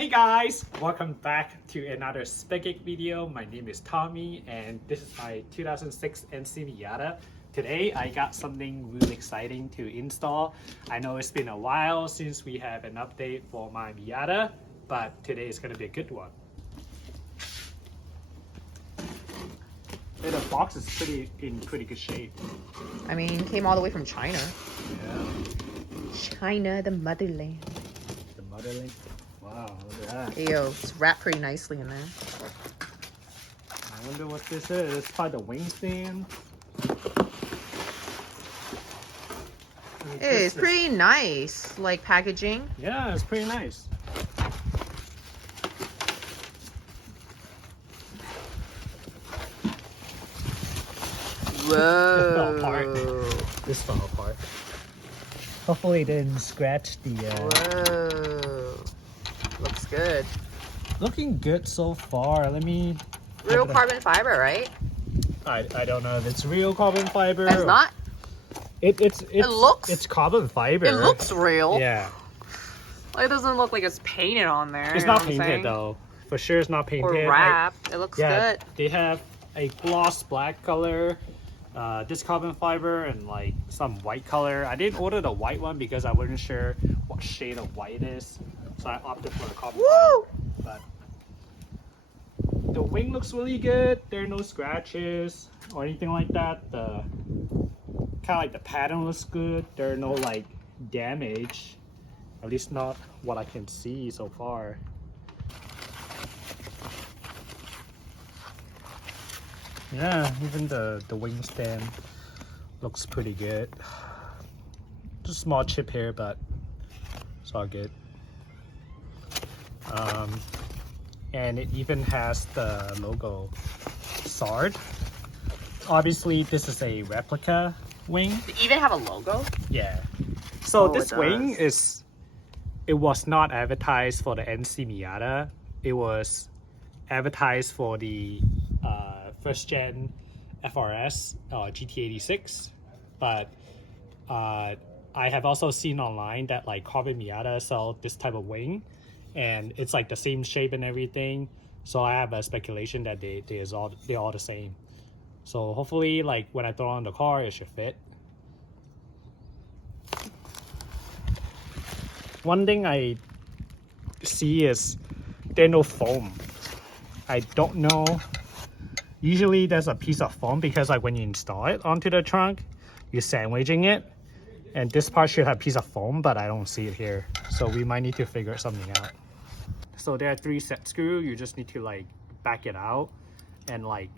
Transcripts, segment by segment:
Hey guys, welcome back to another Spec Geek video. My name is Tommy and this is my 2006 NC Miata. Today I got something really exciting to install. I know it's been a while since we have an update for my Miata, but today is going to be a good one. The box is in pretty good shape. I mean, came all the way from China. Yeah. China, the motherland. The motherland. Wow, look at that. Yo, it's wrapped pretty nicely in there. I wonder what this is. It's probably the wing stand. Hey, it's pretty nice, like packaging. Yeah, it's pretty nice. Whoa. It fell apart. This fell apart. Hopefully it didn't scratch the... Whoa. Looks good. Looking good so far. Let me... Real carbon fiber, right? I don't know if it's real carbon fiber. It's not? It looks... It's carbon fiber. It looks real. Yeah. It doesn't look like it's painted on there. It's not painted though. For sure it's not painted. Or wrapped. It looks good. They have a gloss black color. This carbon fiber and like some white color. I didn't order the white one because I wasn't sure what shade of white it is, so I opted for the carbon fiber. But the wing looks really good. There are no scratches or anything like that. The kind of like the pattern looks good. There are no like damage, at least not what I can see so far. Yeah, even the wing stand looks pretty good. Just a small chip here, but it's all good. And it even has the logo Sard. Obviously, this is a replica wing. They even have a logo? Yeah. So Oh, this wing it was not advertised for the NC Miata. It was advertised for the first gen FRS GT86, but I have also seen online that like Carbon Miata sell this type of wing, and it's like the same shape and everything. So I have a speculation that they're all the same. So hopefully, like when I throw on the car, it should fit. One thing I see is there's no foam. I don't know. Usually there's a piece of foam because like when you install it onto the trunk, you're sandwiching it. And this part should have a piece of foam, but I don't see it here. So we might need to figure something out. So there are 3 set screws. You just need to like back it out and like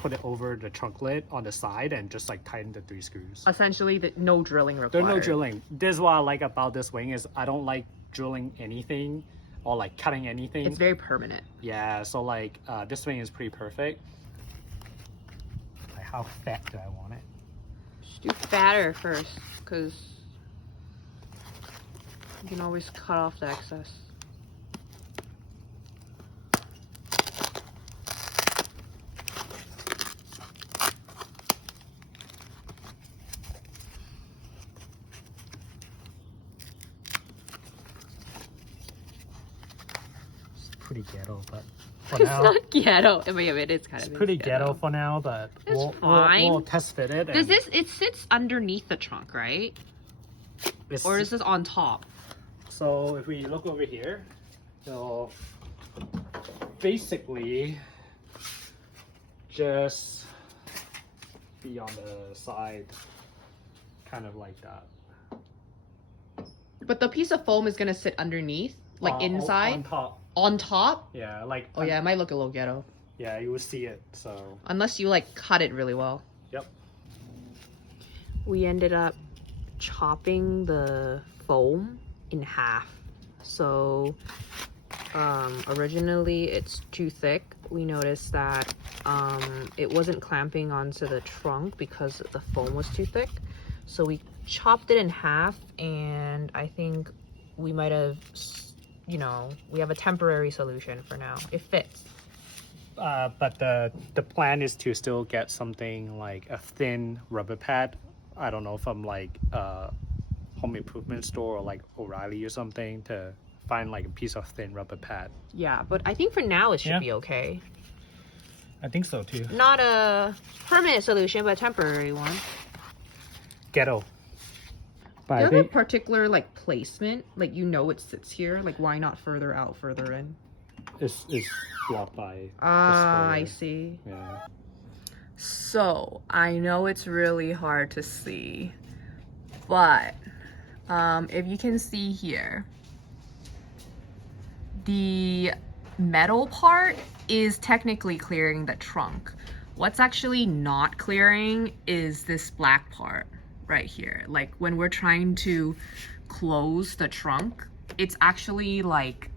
put it over the trunk lid on the side and just like tighten the 3 screws. Essentially, no drilling required. There's no drilling. This is what I like about this wing is I don't like drilling anything or like cutting anything. It's very permanent. Yeah, so like this wing is pretty perfect. Like how fat do I want it? Just do fatter first, because you can always cut off the excess. Pretty ghetto, but for It's now not ghetto. I mean, it is kind it's of pretty ghetto for now, but we'll test fit it. Does this, it sits underneath the trunk, right? Or is this on top? So if we look over here, so basically just be on the side, kind of like that. But the piece of foam is gonna sit underneath, like inside? On top. On top? Yeah, like... Oh yeah, it might look a little ghetto. Yeah, you will see it, so... Unless you like cut it really well. Yep. We ended up chopping the foam in half. So originally it's too thick. We noticed that it wasn't clamping onto the trunk because the foam was too thick. So we chopped it in half, and I think we might have, you know, we have a temporary solution for now. It fits. But the plan is to still get something like a thin rubber pad. I don't know, from like home improvement store or like O'Reilly or something to find like a piece of thin rubber pad. Yeah, but I think for now it should be okay. I think so too. Not a permanent solution, but a temporary one. Ghetto. Do you have a particular like placement? Like you know it sits here. Like why not further out, further in? It's blocked by. I see. Yeah. So I know it's really hard to see, but if you can see here, the metal part is technically clearing the trunk. What's actually not clearing is this black part right here. Like when we're trying to close the trunk, it's actually like,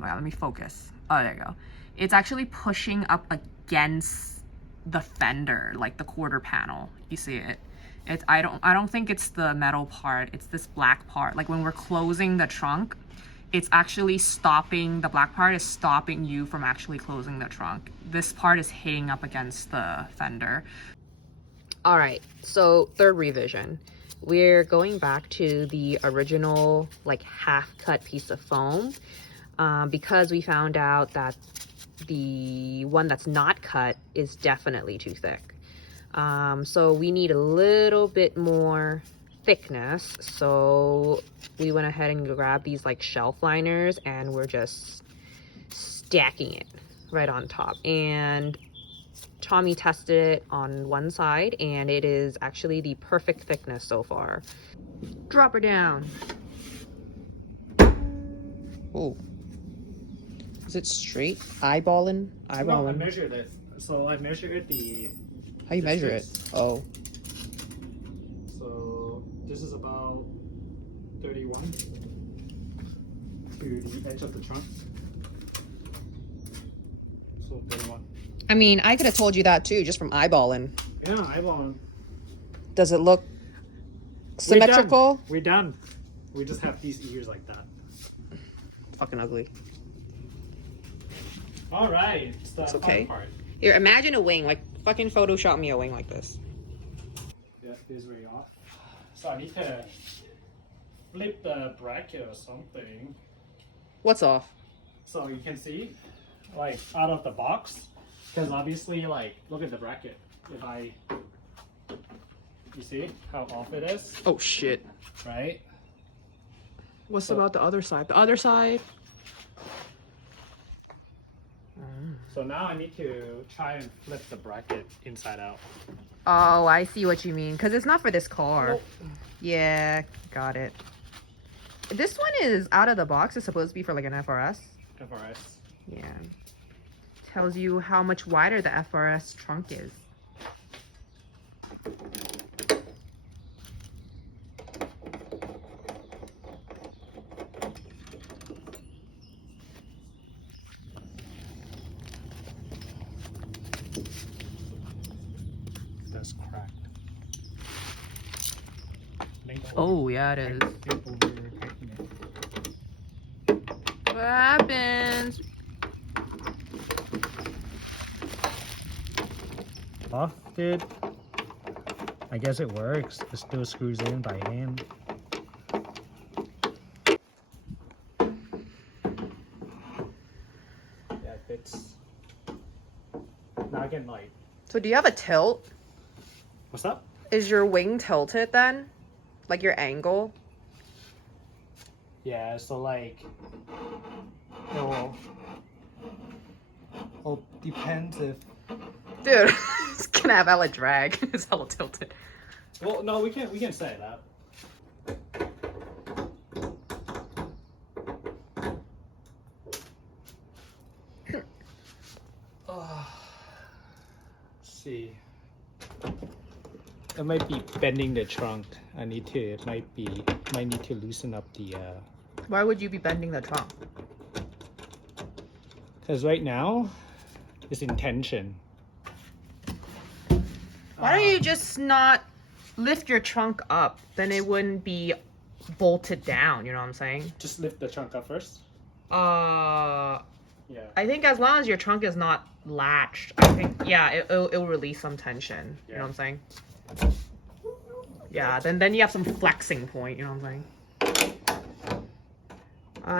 well, let me focus. Oh, there you go. It's actually pushing up against the fender, like the quarter panel. You see it? It's I don't think it's the metal part. It's this black part. Like when we're closing the trunk, it's actually stopping, the black part is stopping you from actually closing the trunk. This part is hitting up against the fender. All right, so third revision. We're going back to the original like half cut piece of foam because we found out that the one that's not cut is definitely too thick. So we need a little bit more thickness, so we went ahead and grabbed these like shelf liners and we're just stacking it right on top. And Tommy tested it on one side and it is actually the perfect thickness so far. Drop her down. Oh, is it straight? Eyeballing? No, I measured it. So I measured the. How you measure it? Oh. So this is about 31 to the edge of the trunk. So 31. I mean, I could have told you that too, just from eyeballing. Yeah, eyeballing. Does it look symmetrical? We're done. We just have these ears like that. Fucking ugly. All right. It's okay. Part. Here, imagine a wing. Like, fucking Photoshop me a wing like this. Yeah, this way off. So I need to flip the bracket or something. What's off? So you can see, like, out of the box. Because obviously, like, look at the bracket. If I, you see how off it is? Oh shit. Right? What's about the other side? The other side? So now I need to try and flip the bracket inside out. Oh, I see what you mean. Because it's not for this car. Nope. Yeah, got it. This one is out of the box. It's supposed to be for like an FRS. FRS. Yeah. Tells you how much wider the FRS trunk is. That's cracked. Oh, yeah, it is. What happens? Dude. I guess it works. It still screws in by hand. Yeah, it fits. Now I can like. So do you have a tilt? What's up? Is your wing tilted then? Like your angle? Yeah, so like. It will depends if. Dude, it's gonna have hella drag. It's hella tilted. Well, no, we can say that. Let's see. It might be bending the trunk. Might need to loosen up the. Why would you be bending the trunk? Because right now, it's in tension. Why don't you just not lift your trunk up? Then it wouldn't be bolted down, you know what I'm saying? Just lift the trunk up first. Yeah. Yeah. I think as long as your trunk is not latched, I think, yeah, it'll release some tension. Yeah. You know what I'm saying? Yeah, then you have some flexing point, you know what I'm saying?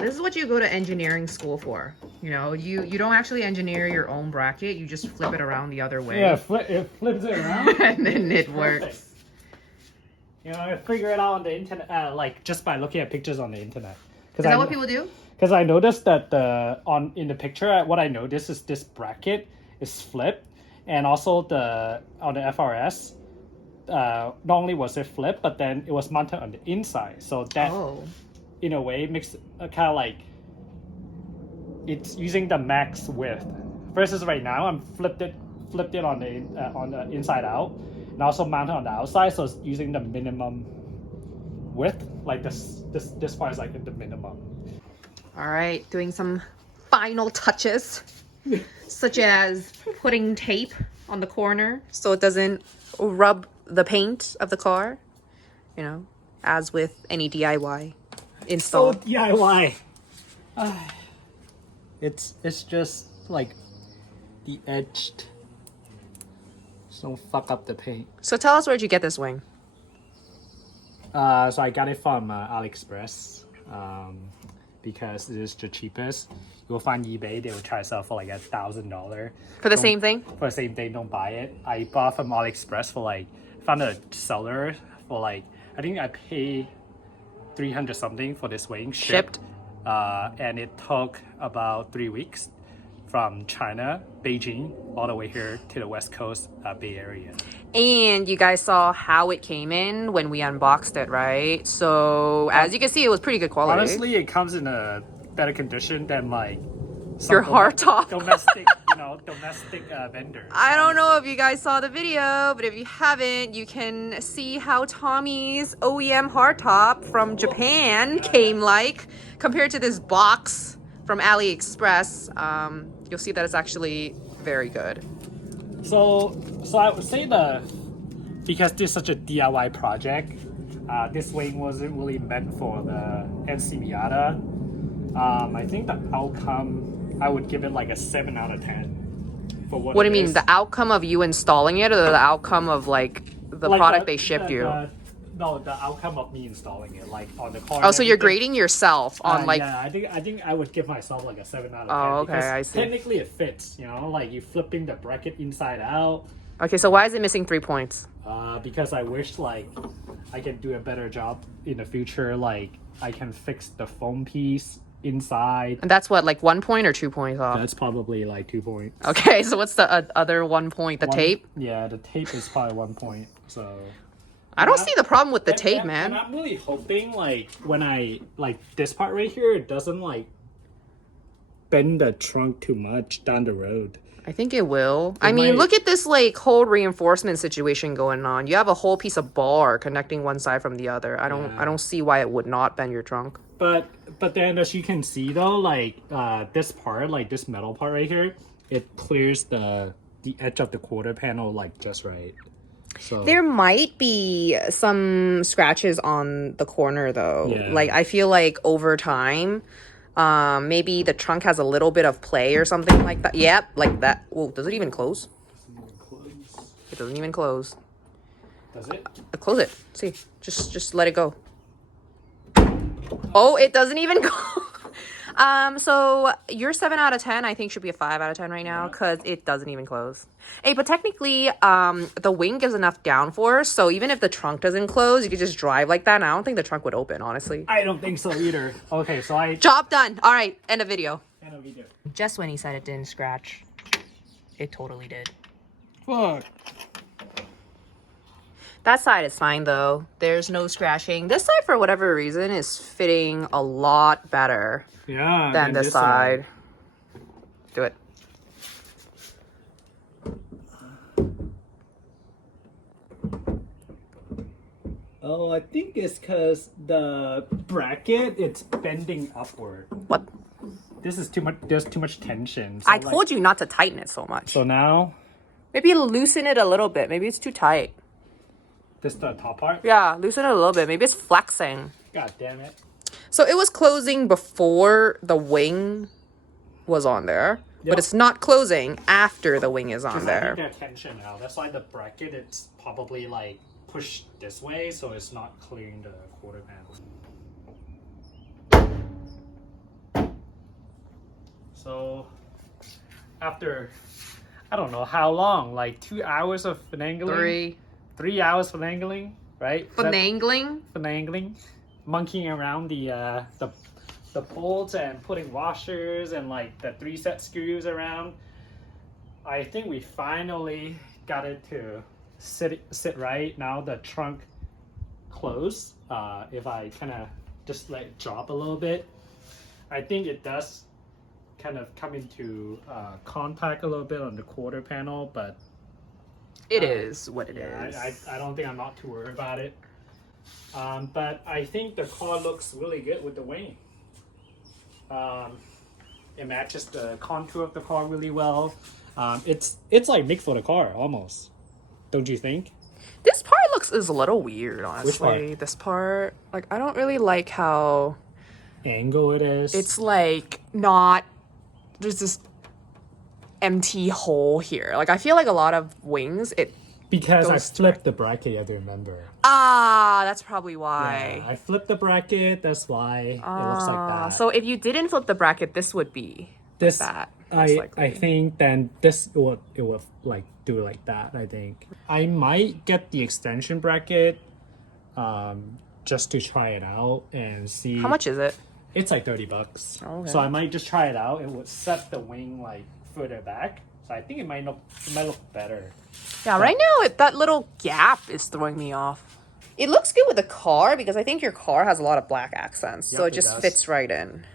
This is what you go to engineering school for. You know, you don't actually engineer your own bracket. You just flip it around the other way. Yeah, it flips it around. And then it Perfect. works. You know, I figure it out on the internet, like just by looking at pictures on the internet. Is that what people do? Because I noticed that in the picture, what I noticed is this bracket is flipped, and also on the FRS, not only was it flipped, but then it was mounted on the inside. So that, in a way, makes it kind of like it's using the max width. Versus right now, I'm flipped it on the inside out, and also mounted on the outside, so it's using the minimum width. Like this part is like the minimum. All right, doing some final touches, such as putting tape on the corner so it doesn't rub the paint of the car, you know, as with any DIY install. So DIY. It's just like the edged. So don't fuck up the paint. So tell us, where'd you get this wing? So I got it from Aliexpress. Because it is the cheapest. You'll find eBay, they will try to sell for like $1,000. For the same thing? For the same thing, don't buy it. I bought from AliExpress for like, found a seller for like, I think I paid 300 something for this wing shipped. And it took about 3 weeks from China, Beijing, all the way here to the West Coast Bay Area. And you guys saw how it came in when we unboxed it, right? So as you can see, it was pretty good quality. Honestly, it comes in a better condition than like your hardtop domestic, domestic vendors. I don't know if you guys saw the video, but if you haven't, you can see how Tommy's OEM hardtop from Japan came like compared to this box from AliExpress. You'll see that it's actually very good. So I would say because this is such a DIY project, this wing wasn't really meant for the NC Miata. I think the outcome, I would give it like a 7 out of 10. For what do you mean, the outcome of you installing it, or the outcome of like the product they shipped you? No, the outcome of me installing it, like on the car. Oh, so you're grading yourself on like? Yeah, I think I would give myself like a 7 out of 10. Oh, okay, because I see. Technically, it fits. You know, like you flipping the bracket inside out. Okay, so why is it missing 3 points? Because I wish like I can do a better job in the future. Like I can fix the foam piece inside. And that's what, like 1 point or 2 points off? That's probably like 2 points. Okay, so what's the other 1 point? The tape? Yeah, the tape is probably 1 point. So I don't see the problem with the tape, man. And I'm really hoping like when I like this part right here, it doesn't like bend the trunk too much down the road. I think it will. I mean, look at this like whole reinforcement situation going on. You have a whole piece of bar connecting one side from the other. I don't see why it would not bend your trunk. But then as you can see though, like this part, like this metal part right here, it clears the edge of the quarter panel like just right. So there might be some scratches on the corner though. Yeah. Like I feel like over time, maybe the trunk has a little bit of play or something like that. Yep, like that. Whoa, does it even close? It doesn't even close. Does it? Close it. See, just let it go. Oh, it doesn't even go. So your 7 out of 10, I think, should be a 5 out of 10 right now because it doesn't even close. Hey, but technically, the wing gives enough downforce, so even if the trunk doesn't close, you could just drive like that. And I don't think the trunk would open, honestly. I don't think so either. Okay, so Job done. All right, end of video. End of video. Just when he said it didn't scratch, it totally did. Fuck. That side is fine though. There's no scratching. This side, for whatever reason, is fitting a lot better than this side. Do it. Oh, I think it's because the bracket, it's bending upward. What? This is too much. There's too much tension. So I told you not to tighten it so much. So now, maybe loosen it a little bit. Maybe it's too tight. this the top part. Yeah, loosen it a little bit. Maybe it's flexing. God damn it. So it was closing before the wing was on there, but it's not closing after the wing is on there. I think tension now. That's why the bracket, it's probably like pushed this way, so it's not clearing the quarter panel. So after, I don't know how long, like 2 hours of finagling? 3 hours finagling, right? Finagling, monkeying around the bolts and putting washers and like the 3 set screws around. I think we finally got it to sit right. Now the trunk closed. If I kind of just let it drop a little bit, I think it does kind of come into contact a little bit on the quarter panel, but it is what it is. I don't think I'm not too worried about it. But I think the car looks really good with the wing. It matches the contour of the car really well. It's like made for the car almost, don't you think? This part is a little weird, honestly. Which part? This part, like, I don't really like how Angle it is. it's like not, there's this empty hole here. Like, I feel like a lot of wings, because I goes flipped the bracket, you have to remember. that's probably why. Yeah, I flipped the bracket, that's why it looks like that. So if you didn't flip the bracket, this would be this, that. I think then this it will like do it like that. I think I might get the extension bracket, just to try it out and see. How much is it? It's like $30. Okay. So I might just try it out. It would set the wing like further back. So I think it might look better. Yeah, right now that little gap is throwing me off. It looks good with the car because I think your car has a lot of black accents, so Yep, it just does. fits right in.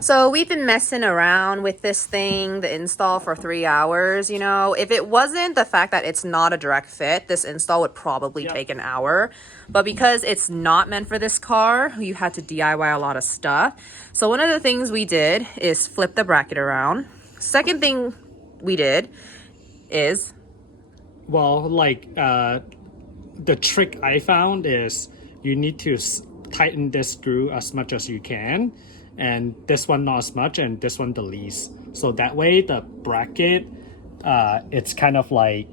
So we've been messing around with this thing, the install, for 3 hours. You know, if it wasn't the fact that it's not a direct fit, this install would probably Yep. take an hour. But because it's not meant for this car, you had to DIY a lot of stuff. So one of the things we did is flip the bracket around. Second thing we did is, Well, like the trick I found is you need to tighten this screw as much as you can, and this one not as much, and this one the least. So that way the bracket, it's kind of like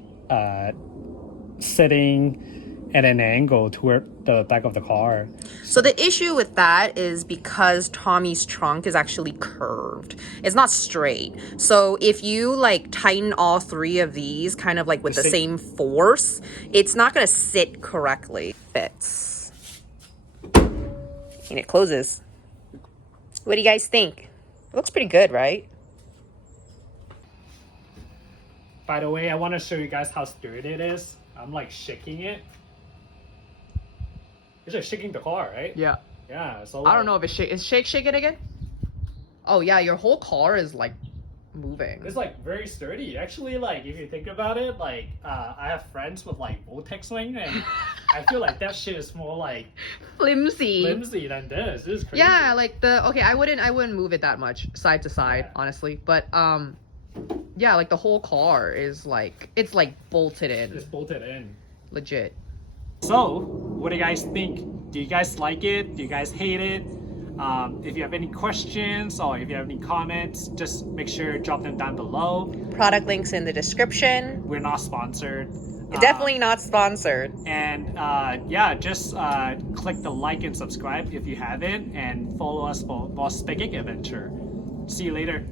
sitting at an angle toward the back of the car. so the issue with that is because Tommy's trunk is actually curved. It's not straight. So if you like tighten all 3 of these kind of like with the same force, it's not going to sit correctly. Fits. And it closes. What do you guys think? It looks pretty good, right? By the way, I want to show you guys how sturdy it is. I'm like shaking it. It's just shaking the car, right? Yeah. Yeah. So I don't know if it's shake it again. Oh yeah, your whole car is like moving. It's like very sturdy. Actually, like if you think about it, like I have friends with like Vortex wing, and I feel like that shit is more like Flimsy. than this. This is crazy. Yeah, like I wouldn't move it that much side to side, honestly. But yeah, like the whole car is like, it's like bolted in. It's bolted in. Legit. So, what do you guys think? Do you guys like it? Do you guys hate it? If you have any questions or if you have any comments, just make sure to drop them down below. Product links in the description. We're not sponsored. Definitely not sponsored. And yeah, just click the like and subscribe if you haven't, and follow us for more Spaghetti Adventure. See you later.